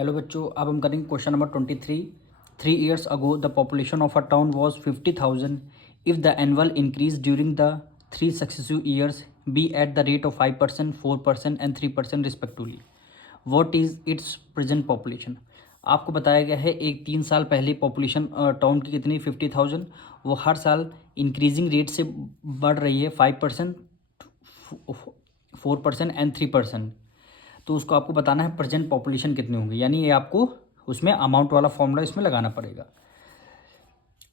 Hello बच्चों, अब हम करेंगे question number 23। 3 years ago the population of a town was 50,000 if the annual increase during the 3 successive years be at the rate of 5%, 4% and 3% respectively. What is its present population. आपको बताया गया है एक 3 साल पहले पॉपुलेशन टाउन की कितनी 50,000, वो हर साल इंक्रीजिंग रेट से बढ़ रही है 5%, 4% एंड 3%। तो उसको आपको बताना है प्रेजेंट पॉपुलेशन कितनी होंगी, यानी ये आपको उसमें अमाउंट वाला फॉर्मूला इसमें लगाना पड़ेगा।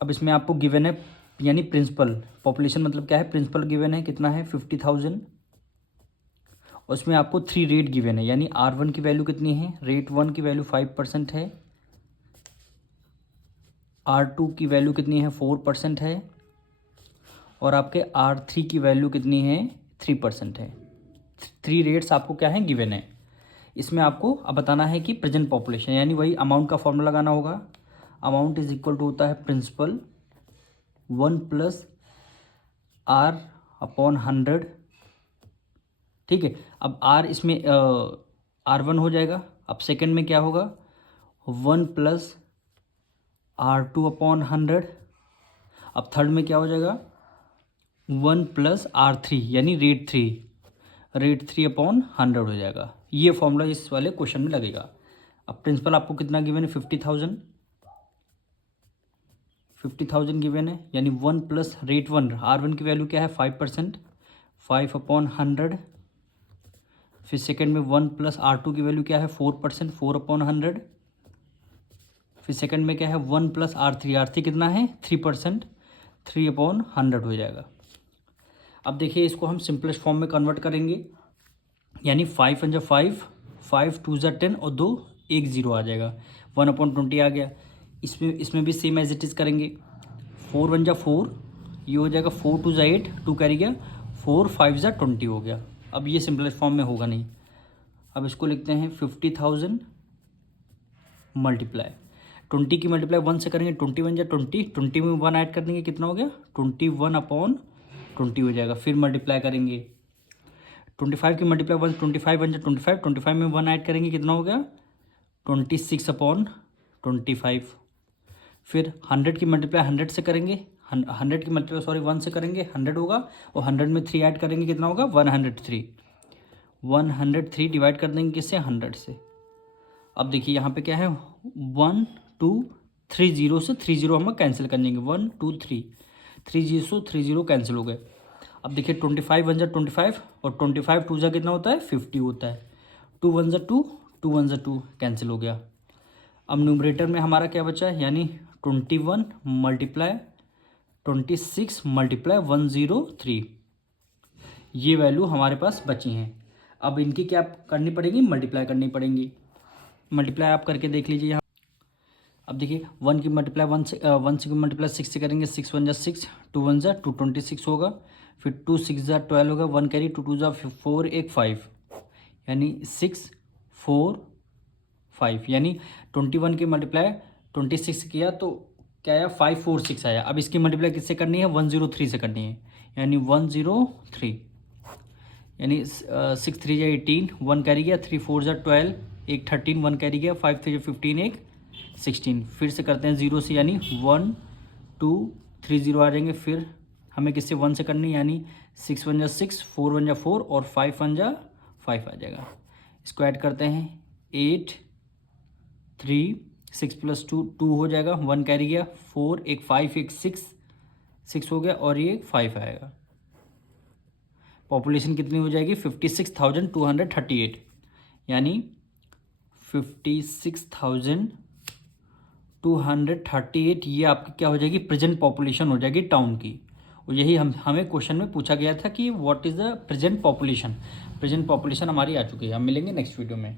अब इसमें आपको गिवन है यानी प्रिंसिपल पॉपुलेशन मतलब क्या है, प्रिंसिपल गिवन है कितना है 50,000। उसमें आपको 3 रेट गिवन है, यानी R1 की वैल्यू कितनी है, रेट 1 की वैल्यू 5% है, R2 की वैल्यू कितनी है 4% है, और आपके R3 की वैल्यू कितनी है 3% है। 3 रेट्स आपको क्या है गिवन है। इसमें आपको अब बताना है कि प्रेजेंट पॉपुलेशन, यानी वही अमाउंट का फॉर्मूला लगाना होगा। अमाउंट इज इक्वल टू होता है प्रिंसिपल 1 प्लस R अपॉन 100। ठीक है, अब R इसमें R1 हो जाएगा। अब सेकंड में क्या होगा 1 प्लस R2 अपॉन 100। अब थर्ड में क्या हो जाएगा 1 प्लस R3 यानी रेट 3 अपॉन 100 हो जाएगा। ये फॉर्मूला इस वाले क्वेश्चन में लगेगा। अब प्रिंसिपल आपको कितना गिवन है 50,000 गिवन है, यानी 1 प्लस रेट 1 R1 की वैल्यू क्या है 5%, 5 अपॉन 100। फिर सेकंड में 1 प्लस R2 की वैल्यू क्या है 4%, 4 अपॉन 100। फिर सेकंड में क्या है 1 प्लस R3 कितना है 3%, 3 अपॉन 100 हो जाएगा। अब देखिए इसको हम सिंपलेस्ट फॉर्म में कन्वर्ट करेंगे, यानी 5 × 5, 5 2 ज़ा 10 और 2 1 0 आ जाएगा, 1/20 आ गया। इसमें भी सेम एज इट इज़ करेंगे, 4 1 ज़ा 4, ये हो जाएगा 4 2 ज़ा 8, 2 कैरी गया, 4 5 ज़ा 20 हो गया। अब ये सिंपलेस्ट फॉर्म में होगा नहीं। अब इसको लिखते हैं 50,000 मल्टीप्लाई 20 की मल्टीप्लाई 1 से करेंगे, 21 ज़ा 20, 20 में 1 ऐड कर देंगे, कितना हो गया 21/20 हो जाएगा। फिर मल्टीप्लाई करेंगे 25 की मल्टीप्लाई 1, 25 1 ज़ा 25, 25 में 1 ऐड करेंगे, कितना हो गया 26/25। फिर 100 की मल्टीप्लाई 100 से करेंगे, 100 की मल्टीप्लाई 1 से करेंगे 100 होगा, और 100 में 3 ऐड करेंगे, कितना होगा 103। 103 डिवाइड कर देंगे किससे 100 से। अब देखिए यहाँ पे क्या है 1 2 3 0 से 3 0 हम कैंसिल कर देंगे, 1 2 3 3 0 3 0 कैंसिल हो गए। अब देखिए 25 1 ज़ा 25 और 25 2 ज़ा कितना होता है 50 होता है, 2 1 ज़ा 2, 2 1 ज़ा 2 कैंसिल हो गया। अब न्यूमरेटर में हमारा क्या बचा है, यानी 21 मल्टीप्लाई 26 मल्टीप्लाई 103, ये वैल्यू हमारे पास बची हैं। अब इनकी क्या करनी पड़ेगी, मल्टीप्लाई करनी पड़ेंगी। मल्टीप्लाई आप करके देख लीजिए यहाँ। अब देखिए 1 की मल्टीप्लाई 1 से मल्टीप्लाई 6 से करेंगे, 6 1 ज़ा 6, 2 1 ज़ा 2, 26 होगा। फिर 2 6 ज़ा 12 होगा, 1 कैरी, 2 2 ज़ा 4, 1 5, यानी 6 4 5, यानी 21 की मल्टीप्लाई 26 किया तो क्या आया 5 4 6 आया। अब इसकी मल्टीप्लाई किससे करनी है 103 से करनी है, यानी 103, यानी 6 3 ज़ा 18, 1 कैरी गया, 3 4 ज़ा 12, 1 13, 1 कैरी गया, 5 3 ज़ा 15, 1 16। फिर से करते हैं 0 से, यानी 1 2 3 0 आ जाएंगे। फिर हमें किससे 1 से करनी है, यानी 6 1 ज़ा 6, 4 1 ज़ा 4 और 5 1 ज़ा 5 आ जाएगा। इसको ऐड करते हैं 8 3 6 प्लस 2 2 हो जाएगा, 1 कैरी गया, 4 1 5 1 6 हो गया, और ये 5 आएगा। पॉपुलेशन कितनी हो जाएगी 56,238, यानी 56,238 ये आपकी क्या हो जाएगी प्रेजेंट पॉपुलेशन हो जाएगी टाउन की। और यही हमें क्वेश्चन में पूछा गया था कि what is the present population. Present population हमारी आ चुकी है। हम मिलेंगे नेक्स्ट वीडियो में।